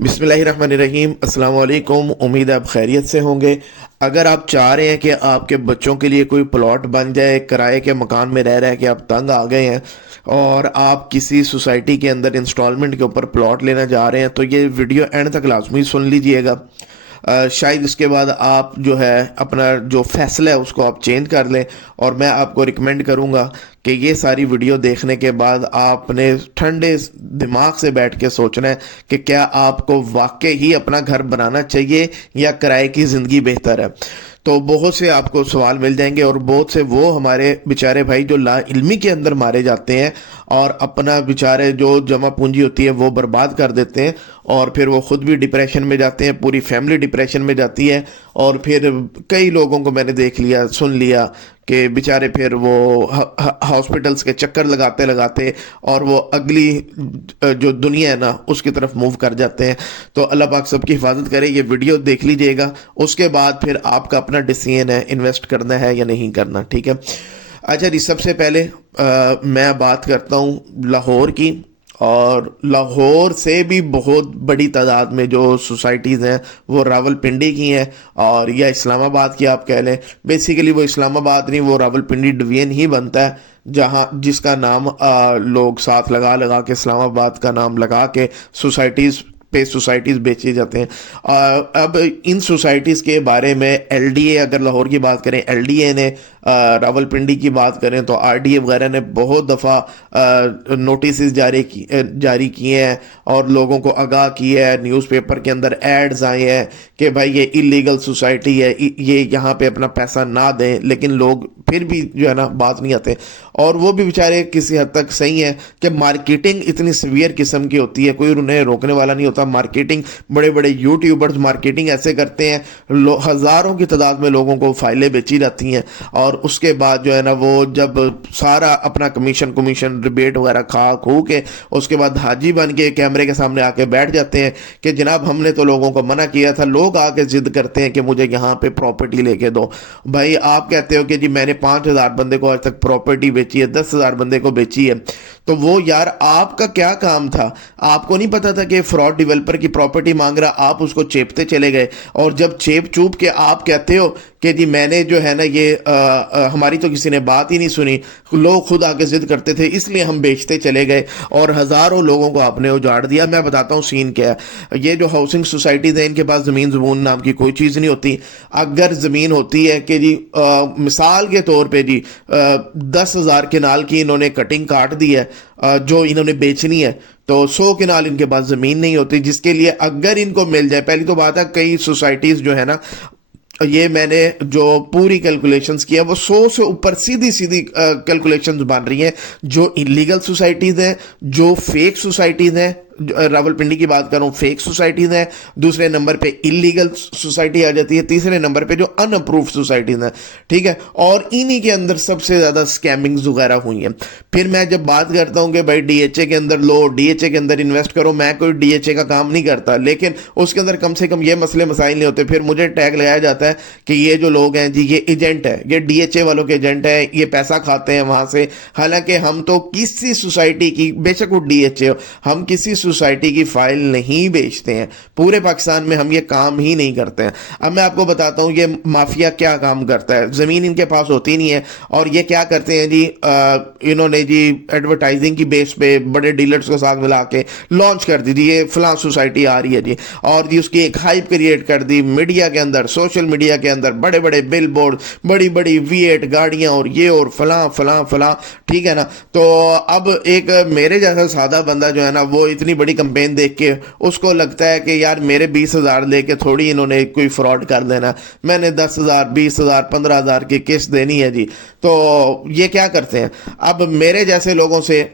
بسم اللہ الرحمن الرحیم۔ السلام علیکم، امید ہے آپ خیریت سے ہوں گے۔ اگر آپ چاہ رہے ہیں کہ آپ کے بچوں کے لیے کوئی پلاٹ بن جائے، کرائے کے مکان میں رہ کہ آپ تنگ آ گئے ہیں اور آپ کسی سوسائٹی کے اندر انسٹالمنٹ کے اوپر پلاٹ لینا جا رہے ہیں، تو یہ ویڈیو اینڈ تک لازمی سن لیجئے گا۔ شاید اس کے بعد آپ جو ہے اپنا جو فیصلہ ہے اس کو آپ چینج کر لیں، اور میں آپ کو ریکمینڈ کروں گا کہ یہ ساری ویڈیو دیکھنے کے بعد آپ نے ٹھنڈے دماغ سے بیٹھ کے سوچنا ہے کہ کیا آپ کو واقعی ہی اپنا گھر بنانا چاہیے یا کرائے کی زندگی بہتر ہے۔ تو بہت سے آپ کو سوال مل جائیں گے، اور بہت سے وہ ہمارے بیچارے بھائی جو لا علمی کے اندر مارے جاتے ہیں اور اپنا بیچارے جو جمع پونجی ہوتی ہے وہ برباد کر دیتے ہیں، اور پھر وہ خود بھی ڈپریشن میں جاتے ہیں، پوری فیملی ڈپریشن میں جاتی ہے، اور پھر کئی لوگوں کو میں نے دیکھ لیا، سن لیا کہ بیچارے پھر وہ ہاسپٹلز کے چکر لگاتے لگاتے اور وہ اگلی جو دنیا ہے نا اس کی طرف موو کر جاتے ہیں۔ تو اللہ پاک سب کی حفاظت کرے۔ یہ ویڈیو دیکھ لیجئے گا، اس کے بعد پھر آپ کا اپنا ڈیسیژن ہے انویسٹ کرنا ہے یا نہیں کرنا، ٹھیک ہے۔ اچھا جی، سب سے پہلے میں بات کرتا ہوں لاہور کی، اور لاہور سے بھی بہت بڑی تعداد میں جو سوسائٹیز ہیں وہ راول پنڈی کی ہیں، اور یا اسلام آباد کی آپ کہہ لیں۔ بیسیکلی وہ اسلام آباد نہیں، وہ راول پنڈی ڈویژن ہی بنتا ہے، جہاں جس کا نام لوگ ساتھ لگا کے اسلام آباد کا نام لگا کے سوسائٹیز بیچے جاتے ہیں۔ اب ان سوسائٹیز کے بارے میں ایل ڈی اے، اگر لاہور کی بات کریں، ایل ڈی اے نے، راول پنڈی کی بات کریں تو آر ڈی اے وغیرہ نے بہت دفعہ نوٹسز جاری کیے ہیں اور لوگوں کو آگاہ کیا ہے۔ نیوز پیپر کے اندر ایڈز آئے ہیں کہ بھائی یہ اللیگل سوسائٹی ہے، یہ یہاں پہ اپنا پیسہ نہ دیں، لیکن لوگ پھر بھی جو ہے نا بات نہیں آتے، اور وہ بھی بیچارے کسی حد تک صحیح ہیں کہ مارکیٹنگ اتنی سیویئر قسم کی ہوتی ہے، کوئی انہیں روکنے والا نہیں ہوتا۔ مارکیٹنگ بڑے بڑے یوٹیوبرز مارکیٹنگ ایسے کرتے ہیں، ہزاروں کی تعداد میں لوگوں کو فائلیں بیچی جاتی ہیں، اور اس کے بعد جو ہے نا وہ جب سارا اپنا کمیشن ریبیٹ وغیرہ کھو کے اس کے بعد حاجی بن کے کیمرے کے سامنے آ کے بیٹھ جاتے ہیں کہ جناب ہم نے تو لوگوں کو منع کیا تھا۔ لوگ آ کے ضد کرتے ہیں کہ مجھے یہاں پہ پراپرٹی لے کے دو۔ بھائی آپ کہتے ہو کہ جی میں نے 5,000 بندے کو آج تک پراپرٹی بیچی ہے، 10,000 بندے کو بیچی ہے، تو وہ یار آپ کا کیا کام تھا؟ آپ کو نہیں پتا تھا کہ فراڈ ڈیولپر کی پراپرٹی مانگ رہا، آپ اس کو چیپتے چلے گئے، اور جب چیپ چوپ کے آپ کہتے ہو کہ جی میں نے جو ہے نا یہ ہماری تو کسی نے بات ہی نہیں سنی، لوگ خود آ کے ضد کرتے تھے اس لیے ہم بیچتے چلے گئے، اور ہزاروں لوگوں کو آپ نے اجاڑ دیا۔ میں بتاتا ہوں سین کیا ہے۔ یہ جو ہاؤسنگ سوسائٹیز ہیں ان کے پاس زمین نام کی کوئی چیز نہیں ہوتی۔ اگر زمین ہوتی ہے کہ جی مثال کے طور پہ جی 10,000 کنال کی انہوں نے کٹنگ کاٹ دی ہے جو انہوں نے بیچنی ہے، تو 100 کنال ان کے پاس زمین نہیں ہوتی، جس کے لیے اگر ان کو مل جائے، پہلی تو بات ہے کئی سوسائٹیز جو ہے نا، یہ میں نے جو پوری کیلکولیشنز کیا وہ 100 سے اوپر سیدھی کیلکولیشنز بن رہی ہیں، جو انلیگل سوسائٹیز ہیں، جو فیک سوسائٹیز ہیں۔ راول پنڈی کی بات کروں، فیک سوسائٹیز ہیں، دوسرے نمبر پہ انلیگل سوسائٹی آ جاتی ہے، تیسرے نمبر پہ جو ان اپرووڈ سوسائٹیز ہیں، ٹھیک ہے، اور انہی کے اندر سب سے زیادہ سکیمنگز وغیرہ ہوئی ہیں۔ پھر میں جب بات کرتا ہوں کہ بھائی ڈی ایچ اے کے اندر لو، ڈی ایچ اے کے اندر انویسٹ کرو، میں کوئی ڈی ایچ اے کا کام نہیں کرتا، لیکن اس کے اندر کم سے کم یہ مسئلے مسائل نہیں ہوتے، پھر مجھے ٹیگ لگایا جاتا ہے کہ یہ جو لوگ ہیں جی یہ ایجنٹ ہے، یہ ڈی ایچ اے والوں کے ایجنٹ ہیں، یہ پیسہ کھاتے ہیں وہاں سے۔ حالانکہ ہم تو کسی سوسائٹی کی، بے شک وہ ڈی ایچ اے ہو، ہم کسی سوسائٹی کی فائل نہیں بیچتے ہیں، پورے پاکستان میں ہم یہ کام ہی نہیں کرتے ہیں۔ اب میں آپ کو بتاتا ہوں یہ مافیا کیا کام کرتا ہے۔ زمین ان کے پاس ہوتی نہیں ہے، اور یہ کیا کرتے ہیں جی، انہوں نے جی ایڈورٹائزنگ کی بیس پہ بڑے ڈیلرز کو ساتھ ملا کے لانچ کر دی جی یہ فلاں سوسائٹی آ رہی ہے جی، اور جی اس کی ایک ہائپ کریٹ کر دی میڈیا کے اندر، سوشل میڈیا کے اندر، بڑے بڑے بل بورڈ، بڑی بڑی V8 گاڑیاں، اور یہ اور فلاں فلاں فلاں، ٹھیک ہے نا۔ تو اب ایک میرے جیسا سادہ بندہ جو ہے نا، وہ اتنی بڑی کمپین دیکھ کے اس کو لگتا ہے کہ یار میرے 20,000 لے کے تھوڑی انہوں نے کوئی فراڈ کر دینا، میں نے 10,000 20,000 15,000 کی قسط دینی ہے جی۔ تو یہ کیا کرتے ہیں، اب میرے جیسے لوگوں سے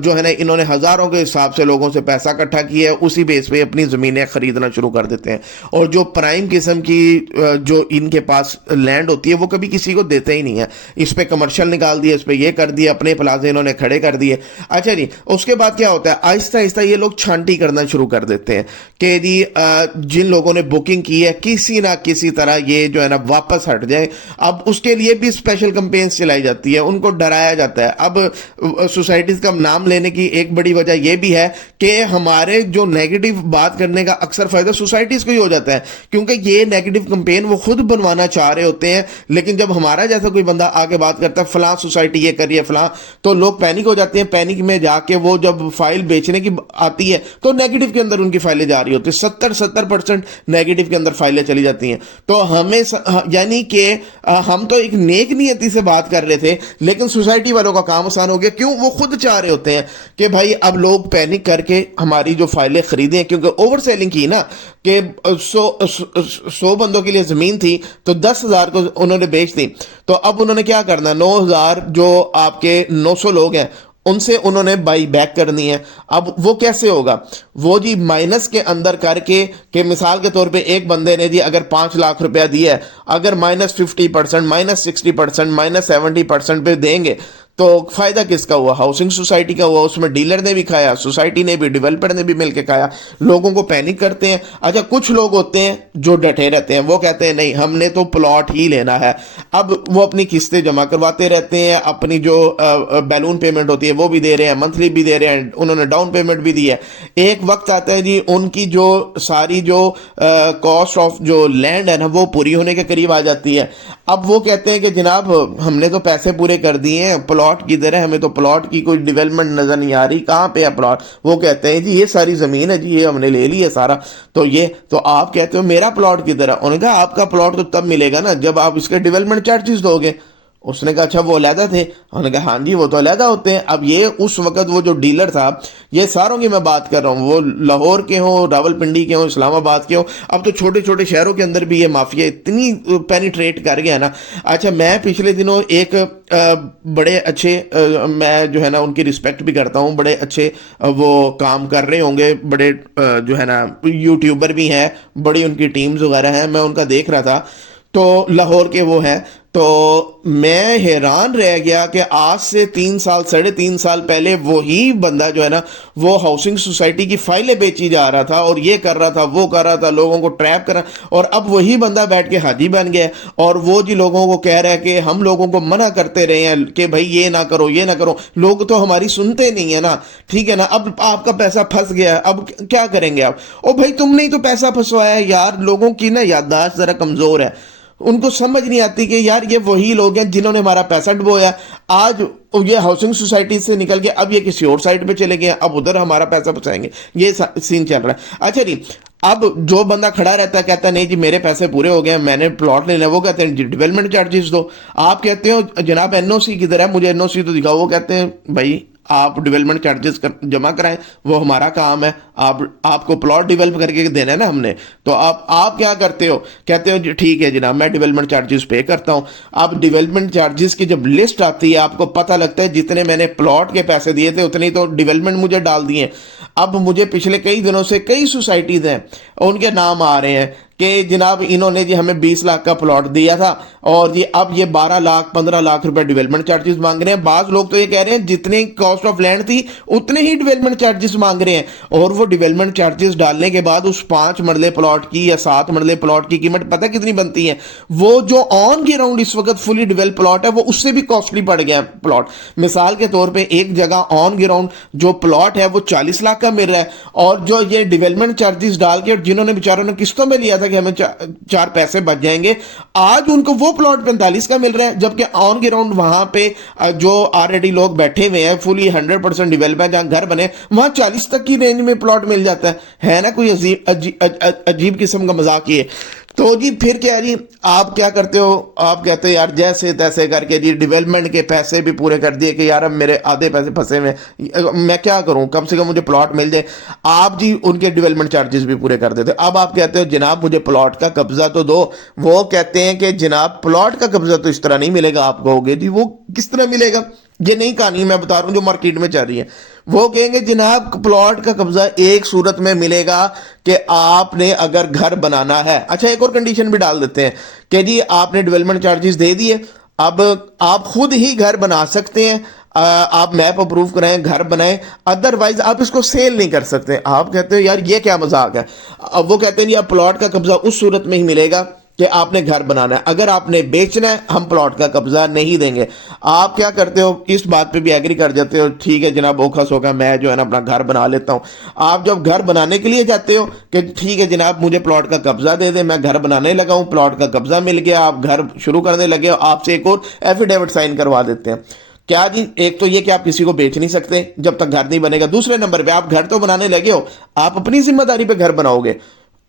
جو ہے نا، انہوں نے ہزاروں کے حساب سے لوگوں سے پیسہ اکٹھا کیا ہے، اسی بیس پہ اپنی زمینیں خریدنا شروع کر دیتے ہیں، اور جو پرائم قسم کی جو ان کے پاس لینڈ ہوتی ہے وہ کبھی کسی کو دیتے ہی نہیں ہے۔ اس پہ کمرشل نکال دیے، اس پہ یہ کر دیا، اپنے پلازے انہوں نے کھڑے کر دیے۔ اچھا جی، اس کے بعد کیا ہوتا ہے، آہستہ آہستہ یہ لوگ چھانٹی کرنا شروع کر دیتے ہیں کہ جی جن لوگوں نے بکنگ کی ہے کسی نہ کسی طرح یہ جو ہے نا واپس ہٹ جائے۔ اب اس کے لیے بھی اسپیشل کمپینز چلائی جاتی ہے، ان کو ڈرایا جاتا ہے۔ اب سوسائٹیز کا نام نام لینے کی ایک بڑی وجہ یہ بھی ہے کہ ہمارے جو نیگیٹو بات کرنے کا اکثر فائدہ سوسائٹیز کو ہی ہو جاتا ہے، کیونکہ یہ نیگیٹو کمپین وہ خود بنوانا چاہ رہے ہوتے ہیں، لیکن جب ہمارا جیسا کوئی بندہ آگے بات کرتا ہے فلاں سوسائٹی یہ کریے فلاں، تو لوگ پینک ہو جاتے ہیں، پینک میں جا کے وہ جب فائل بیچنے کی آتی ہے تو نیگیٹو کے اندر ان کی فائلیں جا رہی ہوتی ہیں، 70% نیگیٹو کے اندر فائلیں چلی جاتی ہیں۔ تو ہمیں یعنی کہ ہم تو ایک نیک نیتی سے بات کر رہے تھے، لیکن سوسائٹی والوں کا کام آسان ہو گیا، کیوں؟ وہ خود چاہ رہے ہوتے ہیں کہ بھائی اب لوگ پینک کر کے ہماری جو فائلیں خریدیں، کیونکہ اوور سیلنگ کی نا کہ 100 بندوں کے لیے زمین تھی تو 10,000 کو انہوں نے بیچ دی، تو اب انہوں نے کیا کرنا، 9,000 جو آپ کے 900 لوگ ہیں ان سے انہوں نے بائی بیک کرنی ہے۔ اب وہ کیسے ہوگا؟ وہ جی مائنس کے اندر کر کے، کہ مثال کے طور پہ ایک بندے نے جی اگر 5 لاکھ روپیہ دیا ہے، اگر -50%، -60%، -70% پہ دیں گے تو فائدہ کس کا ہوا؟ ہاؤسنگ سوسائٹی کا ہوا، اس میں ڈیلر نے بھی کھایا، سوسائٹی نے بھی، ڈیولپر نے بھی مل کے کھایا، لوگوں کو پینک کرتے ہیں۔ اچھا کچھ لوگ ہوتے ہیں جو ڈٹے رہتے ہیں، وہ کہتے ہیں نہیں ہم نے تو پلاٹ ہی لینا ہے، اب وہ اپنی قسطیں جمع کرواتے رہتے ہیں، اپنی جو بیلون پیمنٹ ہوتی ہے وہ بھی دے رہے ہیں، منتھلی بھی دے رہے ہیں، انہوں نے ڈاؤن پیمنٹ بھی دی ہے۔ ایک وقت آتا ہے جی ان کی جو ساری جو کاسٹ آف جو لینڈ ہے نا وہ پوری ہونے کے قریب آ جاتی ہے، اب وہ کہتے ہیں کہ جناب ہم نے تو پیسے پورے کر دیے ہیں، پلاٹ کی طرح ہمیں تو پلاٹ کی کوئی ڈیولپمنٹ نظر نہیں آ رہی، کہاں پہ ہے پلاٹ؟ وہ کہتے ہیں جی یہ ساری زمین ہے جی، یہ ہم نے لے لی ہے سارا، تو آپ کہتے ہو میرا پلاٹ کی طرح؟ انہوں نے کہا آپ کا پلاٹ تو تب ملے گا نا جب آپ اس کے ڈیولپمنٹ چارجز دو گے۔ اس نے کہا اچھا وہ علیحدہ تھے؟ انہوں نے کہا ہاں جی وہ تو علیحدہ ہوتے ہیں۔ اب یہ اس وقت وہ جو ڈیلر تھا، یہ ساروں کی میں بات کر رہا ہوں، وہ لاہور کے ہوں، راول پنڈی کے ہوں، اسلام آباد کے ہوں، اب تو چھوٹے چھوٹے شہروں کے اندر بھی یہ مافیا اتنی پینیٹریٹ کر گیا نا۔ اچھا میں پچھلے دنوں ایک بڑے اچھے، میں جو ہے نا ان کی رسپیکٹ بھی کرتا ہوں، بڑے اچھے وہ کام کر رہے ہوں گے، بڑے جو ہے نا یوٹیوبر بھی ہیں، بڑی ان کی ٹیمز وغیرہ ہیں، میں ان کا دیکھ رہا تھا، تو لاہور کے وہ ہیں، تو میں حیران رہ گیا کہ آج سے 3 سال 3.5 سال پہلے وہی بندہ جو ہے نا وہ ہاؤسنگ سوسائٹی کی فائلیں بیچی جا رہا تھا اور یہ کر رہا تھا، وہ کر رہا تھا، لوگوں کو ٹریپ کر رہا، اور اب وہی بندہ بیٹھ کے حاجی بن گیا اور وہ جی لوگوں کو کہہ رہا ہے کہ ہم لوگوں کو منع کرتے رہے ہیں کہ بھائی یہ نہ کرو یہ نہ کرو، لوگ تو ہماری سنتے نہیں ہیں نا، ٹھیک ہے نا، اب آپ کا پیسہ پھنس گیا، اب کیا کریں گے آپ؟ او بھائی تم نے ہی تو پیسہ پھنسوایا یار، لوگوں کی نا یادداشت ذرا کمزور ہے، ان کو سمجھ نہیں آتی کہ یار یہ وہی لوگ ہیں جنہوں نے ہمارا پیسہ ڈبویا، آج یہ ہاؤسنگ سوسائٹی سے نکل کے اب یہ کسی اور سائٹ پہ چلے گئے، اب ادھر ہمارا پیسہ پھنسائیں گے، یہ سین چل رہا ہے۔ اچھا جی اب جو بندہ کھڑا رہتا ہے کہتا ہے نہیں جی میرے پیسے پورے ہو گئے، میں نے پلاٹ لینا، وہ کہتے ہیں جی ڈیولپمنٹ چارجز دو، آپ کہتے ہو جناب این او سی کدھر ہے، مجھے این او سی تو دکھاؤ، وہ کہتے ہیں بھائی آپ ڈیولپمنٹ چارجز جمع کرائیں، وہ ہمارا کام ہے، آپ کو پلاٹ ڈیولپ کر کے دینا ہے نا ہم نے، تو آپ کیا کرتے ہو؟ کہتے ہو جی ٹھیک ہے جناب میں ڈیولپمنٹ چارجز پے کرتا ہوں۔ اب ڈیولپمنٹ چارجز کی جب لسٹ آتی ہے آپ کو پتہ لگتا ہے جتنے میں نے پلاٹ کے پیسے دیے تھے اتنے تو ڈیولپمنٹ مجھے ڈال دیے۔ اب مجھے پچھلے کئی دنوں سے کئی سوسائٹیز ہیں ان کے نام آ رہے ہیں کہ جناب انہوں نے جی ہمیں 20 لاکھ کا پلاٹ دیا تھا اور جی اب یہ 12 لاکھ 15 لاکھ روپے ڈیولپمنٹ چارجز مانگ رہے ہیں، بعض لوگ تو یہ کہہ رہے ہیں جتنے کاسٹ آف لینڈ تھی اتنے ہی ڈیولپمنٹ چارجز مانگ رہے ہیں، اور وہ ڈیولپمنٹ چارجز ڈالنے کے بعد اس 5 مرلے پلاٹ کی یا 7 مرلے پلاٹ کی قیمت پتہ کتنی بنتی ہے؟ وہ جو آن گراؤنڈ اس وقت فلی ڈیولپ پلاٹ ہے وہ اس سے بھی کاسٹلی پڑ گیا پلاٹ۔ مثال کے طور پہ ایک جگہ آن گراؤنڈ جو پلاٹ ہے وہ 40 لاکھ کا مل رہا ہے، اور جو یہ ڈیولپمنٹ چارجز ڈال کے جنہوں نے بیچاروں نے قسطوں میں لیا تھا کہ ہمیں 4 پیسے بچ جائیں گے، آج ان کو وہ پلاٹ 45 کا مل رہا ہے، جبکہ آن گراؤنڈ وہاں پہ جو آلریڈی لوگ بیٹھے ہوئے ہیں فلی 100% ڈیولپ ہے، جہاں گھر بنے وہاں 40 تک کی رینج میں پلاٹ مل جاتا ہے نا؟ کوئی عجیب قسم کا مذاق یہ۔ تو جی پھر کیا جی آپ کیا کرتے ہو؟ آپ کہتے ہیں یار جیسے تیسے کر کے جی ڈیولپمنٹ کے پیسے بھی پورے کر دیے کہ یار اب میرے آدھے پیسے پھنسے ہوئے، میں کیا کروں، کم سے کم مجھے پلاٹ مل جائے، آپ جی ان کے ڈیولپمنٹ چارجز بھی پورے کر دیتے۔ اب آپ کہتے ہو جناب مجھے پلاٹ کا قبضہ تو دو، وہ کہتے ہیں کہ جناب پلاٹ کا قبضہ تو اس طرح نہیں ملے گا، آپ کہو گے جی وہ کس طرح ملے گا؟ یہ نئی کہانی میں بتا رہا ہوں جو مارکیٹ میں چل رہی ہے۔ وہ کہیں گے جناب پلاٹ کا قبضہ ایک صورت میں ملے گا کہ آپ نے اگر گھر بنانا ہے، اچھا ایک اور کنڈیشن بھی ڈال دیتے ہیں کہ جی آپ نے ڈیولپمنٹ چارجز دے دیے، اب آپ خود ہی گھر بنا سکتے ہیں، آپ میپ اپروو کرائیں گھر بنائیں، ادروائز آپ اس کو سیل نہیں کر سکتے۔ آپ کہتے ہیں یار یہ کیا مذاق ہے؟ اب وہ کہتے ہیں جی آپ پلاٹ کا قبضہ اس صورت میں ہی ملے گا کہ آپ نے گھر بنانا ہے. اگر آپ نے بیچنا ہے ہم پلاٹ کا قبضہ نہیں دیں گے. آپ کیا کرتے ہو اس بات پہ بھی ایگری کر جاتے ہو, ٹھیک ہے جناب اوکھا سوکھا میں جو ہے نا اپنا گھر بنا لیتا ہوں. آپ جب گھر بنانے کے لیے جاتے ہو کہ ٹھیک ہے جناب مجھے پلاٹ کا قبضہ دے دیں, میں گھر بنانے لگا ہوں, پلاٹ کا قبضہ مل گیا, آپ گھر شروع کرنے لگے ہو, آپ سے ایک اور ایفیڈیوٹ سائن کروا دیتے ہیں. کیا جی, ایک تو یہ کہ آپ کسی کو بیچ نہیں سکتے جب تک گھر نہیں بنے گا. دوسرے نمبر پہ آپ گھر تو بنانے لگے ہو, آپ اپنی ذمہ داری پہ گھر بناؤ گے.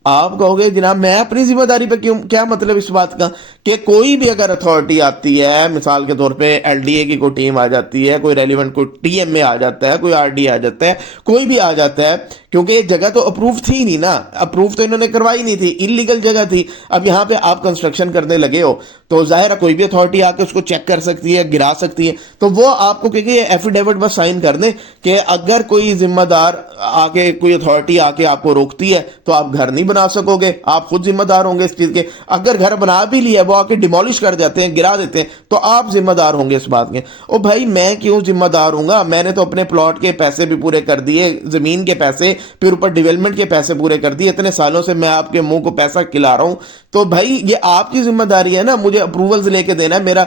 آپ کہو گے جناب میں اپنی ذمہ داری پہ کیوں, کیا مطلب اس بات کا کہ کوئی بھی اگر اتھارٹی آتی ہے, مثال کے طور پہ ایل ڈی اے کی کوئی ٹیم آ جاتی ہے, کوئی ریلیونٹ کوئی ٹی ایم اے آ جاتا ہے, کوئی آر ڈی آ جاتا ہے, کوئی بھی آ جاتا ہے, کیونکہ یہ جگہ تو اپروو تھی نہیں نا, اپروو تو انہوں نے کروائی نہیں تھی, انلیگل جگہ تھی. اب یہاں پہ آپ کنسٹرکشن کرنے لگے ہو تو ظاہر ہے کوئی بھی اتھارٹی آ کے اس کو چیک کر سکتی ہے, گرا سکتی ہے. تو وہ آپ کو کہ ایفیڈیوٹ بس سائن کر دیں کہ اگر کوئی ذمہ دار آ کے, کوئی اتھارٹی آ کے آپ کو روکتی ہے تو آپ گھر نہیں بنا سکو گے, آپ خود ذمہ دار ہوں گے اس چیز کے. اگر گھر بنا بھی لیا وہ آ کے ڈیمولش کر جاتے ہیں, گرا دیتے ہیں, تو آپ ذمہ دار ہوں گے اس بات کے. او بھائی میں کیوں ذمہ دار ہوں گا, میں نے تو اپنے پلاٹ کے پیسے بھی پورے کر دیے, زمین کے پیسے, پھر اوپر ڈیولپمنٹ کے پیسے پورے کر دیے, اتنے سالوں سے میں آپ کے منہ کو پیسہ کھلا رہا ہوں. تو بھائی یہ آپ کی ذمہ داری ہے نا, مجھے اپروولز لے کے دینا ہے, میرا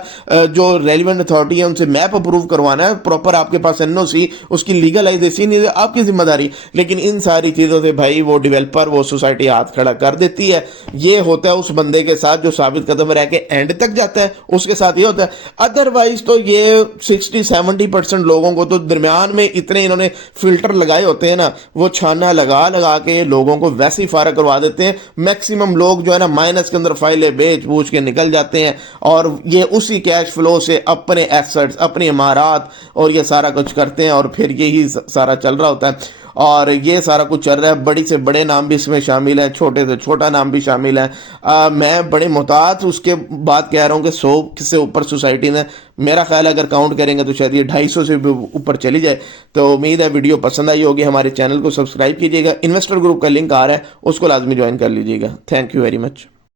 جو ریلیونٹ اتھارٹی ہے ان سے میپ اپروو کروانا ہے, پراپر آپ کے پاس این او سی, اس کی لیگلائزیشن آپ کی ذمہ داری. لیکن ان ساری چیزوں سے بھائی وہ ڈیولپر, وہ سوسائٹی ہاتھ کھڑا کر دیتی ہے. یہ ہوتا ہے اس بندے کے ساتھ جو ثابت قدم رہ کے اینڈ تک جاتا ہے, اس کے ساتھ یہ ہوتا ہے. ادروائز تو یہ 60-70% لوگوں کو تو درمیان میں اتنے انہوں نے فلٹر لگائے ہوتے ہیں نا, وہ چھانا لگا لگا کے لوگوں کو ویسے ہی فارغ کروا دیتے ہیں. میکسیمم لوگ جو ہے نا مائنس کے اندر فائلیں بیچ بوچھ کے نکل جاتے ہیں, اور یہ اسی کیش فلو سے اپنے ایسٹس, اپنی عمارات اور یہ سارا کچھ کرتے ہیں, اور پھر یہی سارا چل رہا ہوتا ہے. اور یہ سارا کچھ چل رہا ہے, بڑی سے بڑے نام بھی اس میں شامل ہیں, چھوٹے سے چھوٹا نام بھی شامل ہے. میں بڑے محتاط اس کے بعد کہہ رہا ہوں کہ 100 سے اوپر سوسائٹی نے, میرا خیال ہے اگر کاؤنٹ کریں گے تو شاید یہ 250 سے بھی اوپر چلی جائے. تو امید ہے ویڈیو پسند آئی ہوگی, ہمارے چینل کو سبسکرائب کیجیے گا, انویسٹر گروپ کا لنک آ رہا ہے اس کو لازمی جوائن کر لیجیے گا. Thank you very much.